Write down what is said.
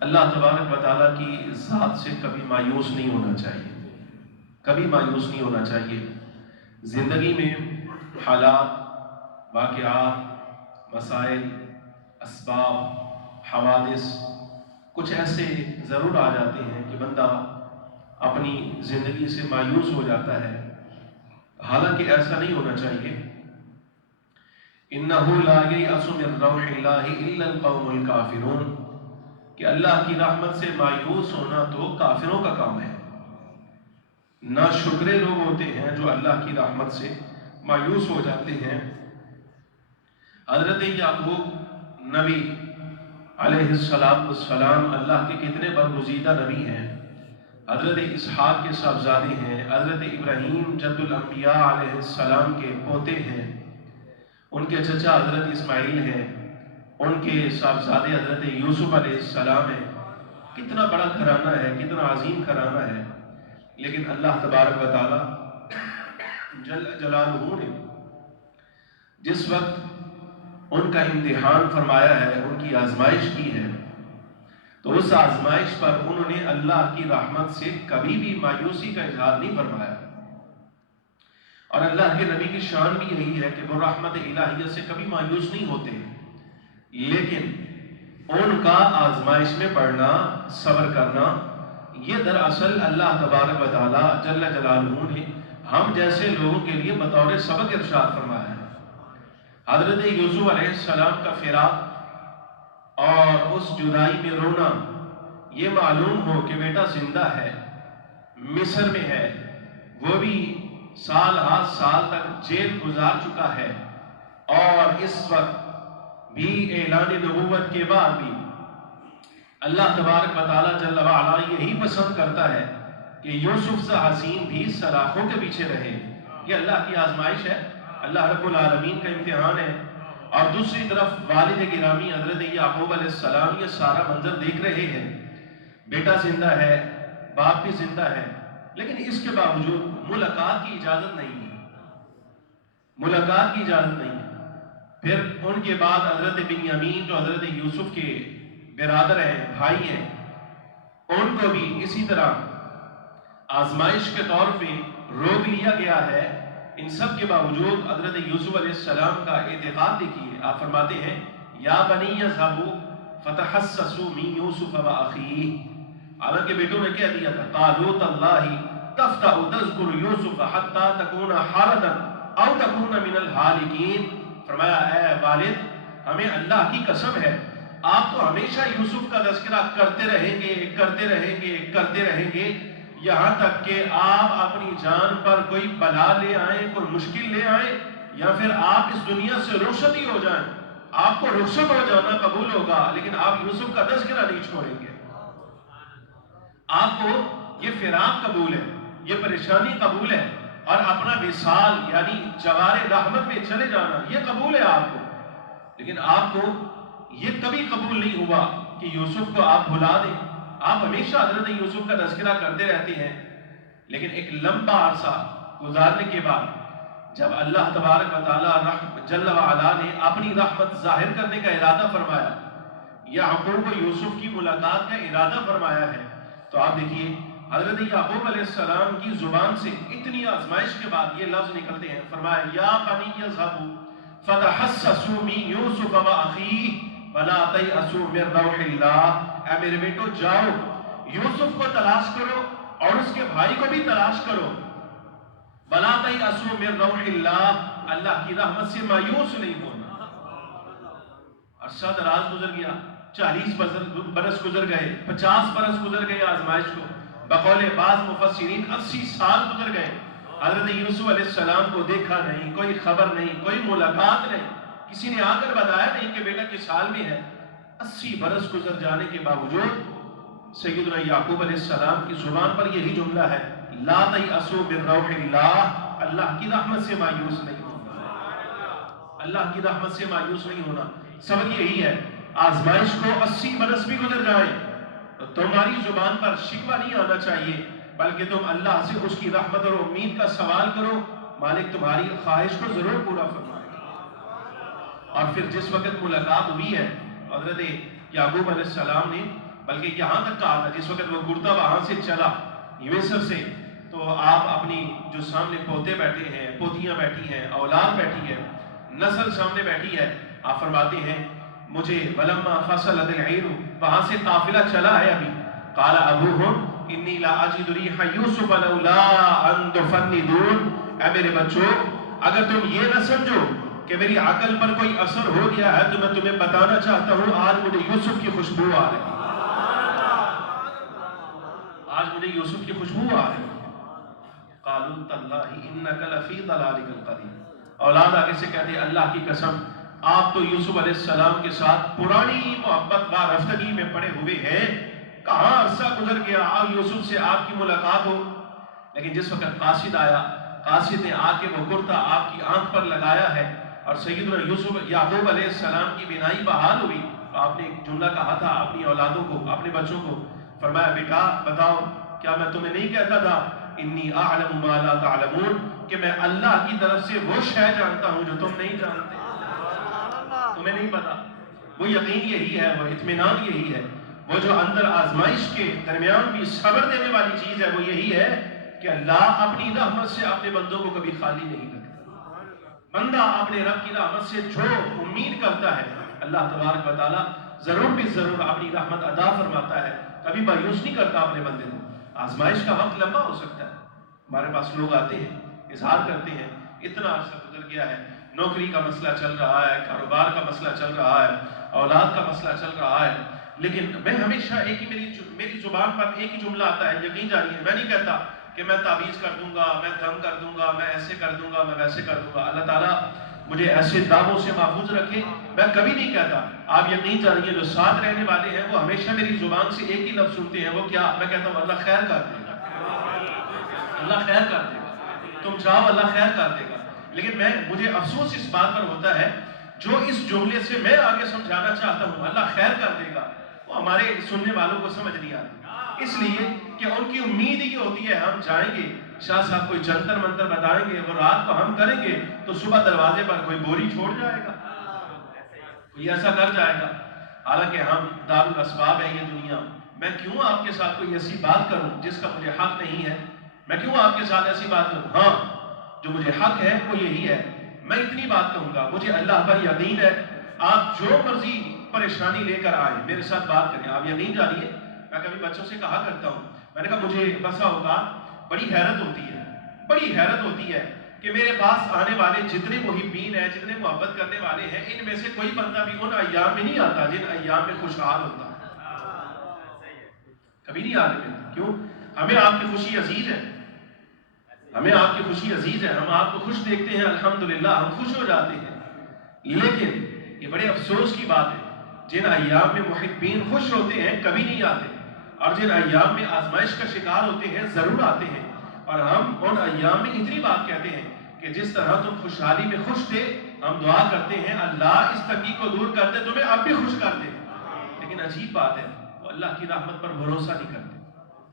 اللہ تبارک و تعالیٰ کی ذات سے کبھی مایوس نہیں ہونا چاہیے، کبھی مایوس نہیں ہونا چاہیے۔ زندگی میں حالات، واقعات، مسائل، اسباب، حوادث کچھ ایسے ضرور آ جاتے ہیں کہ بندہ اپنی زندگی سے مایوس ہو جاتا ہے، حالانکہ ایسا نہیں ہونا چاہیے۔ اِنَّهُ لَا يَيْأَسُ مِن رَّوْحِ اللَّهِ إِلَّا الْقَوْمُ الْكَافِرُونَ کہ اللہ کی رحمت سے مایوس ہونا تو کافروں کا کام ہے۔ نہ شکرے لوگ ہوتے ہیں جو اللہ کی رحمت سے مایوس ہو جاتے ہیں۔ حضرت یعقوب نبی علیہ السلام اللہ کے کتنے برگزیدہ نبی ہیں، حضرت اسحاق کے صاحبزادے ہیں، حضرت ابراہیم جد الانبیاء علیہ السلام کے پوتے ہیں، ان کے چچا حضرت اسماعیل ہیں، ان کے صاحبزادے حضرت یوسف علیہ السلام ہیں۔ کتنا بڑا گھرانہ ہے، کتنا عظیم گھرانہ ہے، لیکن اللہ تبارک و تعالی جل جلالہ نے جس وقت ان کا امتحان فرمایا ہے، ان کی آزمائش کی ہے، تو اس آزمائش پر انہوں نے اللہ کی رحمت سے کبھی بھی مایوسی کا اظہار نہیں فرمایا۔ اور اللہ کے نبی کی شان بھی یہی ہے کہ وہ رحمت الہیہ سے کبھی مایوس نہیں ہوتے، لیکن ان کا آزمائش میں پڑھنا، صبر کرنا، یہ دراصل اللہ تبارک و تعالی جل جلالہ نے ہم جیسے لوگوں کے لیے بطور سبق ارشاد فرمایا ہے۔ حضرت یوسف علیہ السلام کا فراق اور اس جدائی میں رونا، یہ معلوم ہو کہ بیٹا زندہ ہے، مصر میں ہے، وہ بھی سال ہا سال تک جیل گزار چکا ہے، اور اس وقت بھی اعلان نبوت کے بعد بھی اللہ تبارک و تعالی جل وعلا یہی پسند کرتا ہے کہ یوسف سے حسین بھی سلاخوں کے پیچھے رہے۔ یہ اللہ کی آزمائش ہے، اللہ رب العالمین کا امتحان ہے۔ اور دوسری طرف والد گرامی حضرت یعقوب علیہ السلام یہ سارا منظر دیکھ رہے ہیں، بیٹا زندہ ہے، باپ بھی زندہ ہے، لیکن اس کے باوجود ملاقات کی اجازت نہیں ہے، ملاقات کی اجازت نہیں ہے۔ پھر ان کے بعد حضرت بنیامین جو حضرت یوسف کے برادر ہیں، بھائی ہیں، ان کو بھی اسی طرح آزمائش کے طور پہ روک لیا گیا ہے۔ ان سب کے باوجود حضرت یوسف علیہ السلام کا اعتقاد دیکھیے، آپ فرماتے ہیں یا بنی اذهبوا فتحسسوا من یوسف واخیہ، حالانکہ بیٹوں نے کہہ دیا تھا قالوا تاللہ تفتأ تذکر یوسف حتی تکون حردا او تکون من الہالکین، فرمایا اے والد ہمیں اللہ کی قسم ہے، آپ تو ہمیشہ یوسف کا تذکرہ کرتے رہیں گے، کرتے رہیں گے، کرتے رہیں گے، یہاں تک کہ آپ اپنی جان پر کوئی بلا لے آئیں، کوئی مشکل لے آئیں، یا پھر آپ اس دنیا سے رخصت ہی ہو جائیں۔ آپ کو رخصت ہو جانا قبول ہوگا، لیکن آپ یوسف کا تذکرہ نہیں چھوڑیں گے۔ آپ کو یہ فراق قبول ہے، یہ پریشانی قبول ہے، اور اپنا وصال یعنی جوار رحمت میں چلے جانا یہ قبول ہے آپ کو، لیکن آپ کو یہ کبھی قبول نہیں ہوا کہ یوسف کو آپ بھلا دیں۔ آپ ہمیشہ حضرت یوسف کا تذکرہ کرتے رہتے ہیں، لیکن ایک لمبا عرصہ گزارنے کے بعد جب اللہ تبارک و تعالی جل وعلا نے اپنی رحمت ظاہر کرنے کا ارادہ فرمایا، یعقوب و یوسف کی ملاقات کا ارادہ فرمایا ہے، تو آپ دیکھیے حضرت یعقوب علیہ السلام کی زبان سے اتنی آزمائش کے بعد یہ لفظ نکلتے ہیں، فرمایا یا بنی اذهبوا فتحسسوا من یوسف واخیہ ولا تیأسوا من روح اللہ، اے میرے بیٹو جاؤ یوسف کو تلاش کرو اور اس کے بھائی کو بھی تلاش کرو، ولا تیأسوا من روح اللہ، اللہ کی رحمت سے مایوس نہیں ہونا۔ عرصہ دراز گزر گیا، 40 برس گزر گئے، 50 برس گزر گئے آزمائش کو، بقول بعض مفسرین 80 سال گزر گئے، حضرت یوسف علیہ السلام کو دیکھا نہیں، کوئی خبر نہیں، کوئی ملاقات نہیں، کسی نے آ کر بتایا نہیں کہ بیٹا کس حال میں ہے۔ 80 برس گزر جانے کے باوجود سیدنا یعقوب علیہ السلام کی زبان پر یہی جملہ ہے لا تیأسوا من روح اللہ، اللہ کی رحمت سے مایوس نہیں ہونا، اللہ کی رحمت سے مایوس نہیں ہونا۔ سبق یہی ہے، آزمائش کو 80 برس بھی گزر جائیں تو تمہاری زبان پر شکوہ نہیں آنا چاہیے، بلکہ تم اللہ سے اس کی رحمت اور امید کا سوال کرو، مالک تمہاری خواہش کو ضرور پورا فرمائے گا۔ اور پھر جس وقت ملاقات ہوئی ہے، حضرت یعقوب علیہ السلام نے بلکہ یہاں تک کہا تھا جس وقت وہ کرتا وہاں سے چلا مصر سے، تو آپ اپنی جو سامنے پوتے بیٹھے ہیں، پوتیاں بیٹھی ہیں، اولاد بیٹھی ہے، نسل سامنے بیٹھی ہے، آپ فرماتے ہیں مجھے ولما فصلت العیر، وہاں سے قافلہ چلا ہے ابھی، قال ابوہم انی لا اجد ریح یوسف لولا ان تفندون، اے میرے بچوں اگر تم یہ نہ سمجھو کہ میری عقل پر کوئی اثر ہو گیا ہے تو میں تمہیں بتانا چاہتا ہوں آج مجھے یوسف کی خوشبو آ رہی ہے، آج مجھے یوسف کی خوشبو آ رہی ہے۔ قالوا تاللہ انک لفی ضلالک القدیم، اولاد آگے سے کہتے ہیں اللہ کی قسم آپ تو یوسف علیہ السلام کے ساتھ پرانی محبت وارفتگی میں پڑے ہوئے ہیں، کہاں عرصہ گزر گیا آپ یوسف سے آپ کی ملاقات ہو۔ لیکن جس وقت قاصد آیا، قاصد نے آ کے وہ کرتا آپ کی آنکھ پر لگایا ہے اور سیدنا یوسف یعقوب علیہ السلام کی بینائی بحال ہوئی، تو آپ نے ایک جملہ کہا تھا اپنی اولادوں کو، اپنے بچوں کو، فرمایا بیٹا بتاؤ کیا میں تمہیں نہیں کہتا تھا انی اعلم ما لا تعلمون، کہ میں اللہ کی طرف سے وہ شے جانتا ہوں جو تم نہیں جانتے، تمہیں نہیں پتا۔ وہ یقین یہی ہے، وہ اطمینان یہی ہے، وہ جو اندر آزمائش کے درمیان بھی صبر دینے والی چیز ہے وہ یہی ہے کہ اللہ اپنی رحمت سے اپنے بندوں کو کبھی خالی نہیں رکھتا۔ بندہ اپنے رب کی رحمت سے جو امید کرتا ہے اللہ تبارک و تعالیٰ ضرور بھی ضرور اپنی رحمت عطا فرماتا ہے، کبھی مایوس نہیں کرتا اپنے بندے کو۔ آزمائش کا وقت لمبا ہو سکتا ہے، ہمارے پاس لوگ آتے ہیں اظہار کرتے ہیں اتنا عرصہ گزر گیا ہے، نوکری کا مسئلہ چل رہا ہے، کاروبار کا مسئلہ چل رہا ہے، اولاد کا مسئلہ چل رہا ہے، لیکن میں ہمیشہ ایک ہی میری زبان پر ایک ہی جملہ آتا ہے یقین جاری ہے، میں نہیں کہتا کہ میں تعویذ کر دوں گا، میں دم کر دوں گا، میں ایسے کر دوں گا، میں ویسے کر دوں گا، اللہ تعالیٰ مجھے ایسے دعووں سے محفوظ رکھے، میں کبھی نہیں کہتا۔ آپ یقین جانیے جو ساتھ رہنے والے ہیں وہ ہمیشہ میری زبان سے ایک ہی لفظ سنتے ہیں، وہ کیا؟ میں کہتا ہوں اللہ خیر کر دے گا، اللہ خیر کر دے گا، تم چاہو اللہ خیر کر دے گا۔ لیکن مجھے افسوس اس بات پر ہوتا ہے جو اس جملے سے میں آگے سمجھانا چاہتا ہوں اللہ خیر کر دے گا، وہ ہمارے سننے والوں کو سمجھ نہیں آتی، اس لیے کہ ان کی امید ہی ہوتی ہے ہم جائیں گے، شاہ صاحب کوئی جنتر منتر بتائیں گے، وہ رات کو ہم کریں گے تو صبح دروازے پر کوئی بوری چھوڑ جائے گا، کوئی ایسا کر جائے گا، حالانکہ ہم دار الاسباب ہے یہ دنیا۔ میں کیوں آپ کے ساتھ کوئی ایسی بات کروں جس کا مجھے حق نہیں ہے؟ میں کیوں آپ کے ساتھ ایسی بات کروں؟ ہاں جو مجھے حق ہے وہ یہی ہے، میں اتنی بات کہوں گا، مجھے اللہ پر یقین ہے، آپ جو مرضی پریشانی لے کر آئیں میرے ساتھ بات کریں، آپ یقین جانیے میں کبھی بچوں سے کہا کرتا ہوں، میں نے کہا مجھے بسا اوقات بڑی حیرت ہوتی ہے کہ میرے پاس آنے والے جتنے محبین ہیں، جتنے محبت کرنے والے ہیں، ان میں سے کوئی بندہ بھی ان ایام میں نہیں آتا جن ایام میں خوشحال ہوتا ہے، کبھی نہیں آنے ملتا۔ کیوں؟ ہمیں آپ کی خوشی عزیز ہے، ہمیں آپ کی خوشی عزیز ہے، ہم آپ کو خوش دیکھتے ہیں الحمدللہ ہم خوش ہو جاتے ہیں، لیکن یہ بڑے افسوس کی بات ہے جن ایام میں محبین خوش ہوتے ہیں کبھی نہیں آتے، اور جن ایام میں آزمائش کا شکار ہوتے ہیں ضرور آتے ہیں، اور ہم ان ایام میں اتنی بات کہتے ہیں کہ جس طرح تم خوشحالی میں خوش تھے ہم دعا کرتے ہیں اللہ اس تنگی کو دور کر دے، تمہیں اب بھی خوش کر دے، لیکن عجیب بات ہے وہ اللہ کی رحمت پر بھروسہ نہیں کرتے۔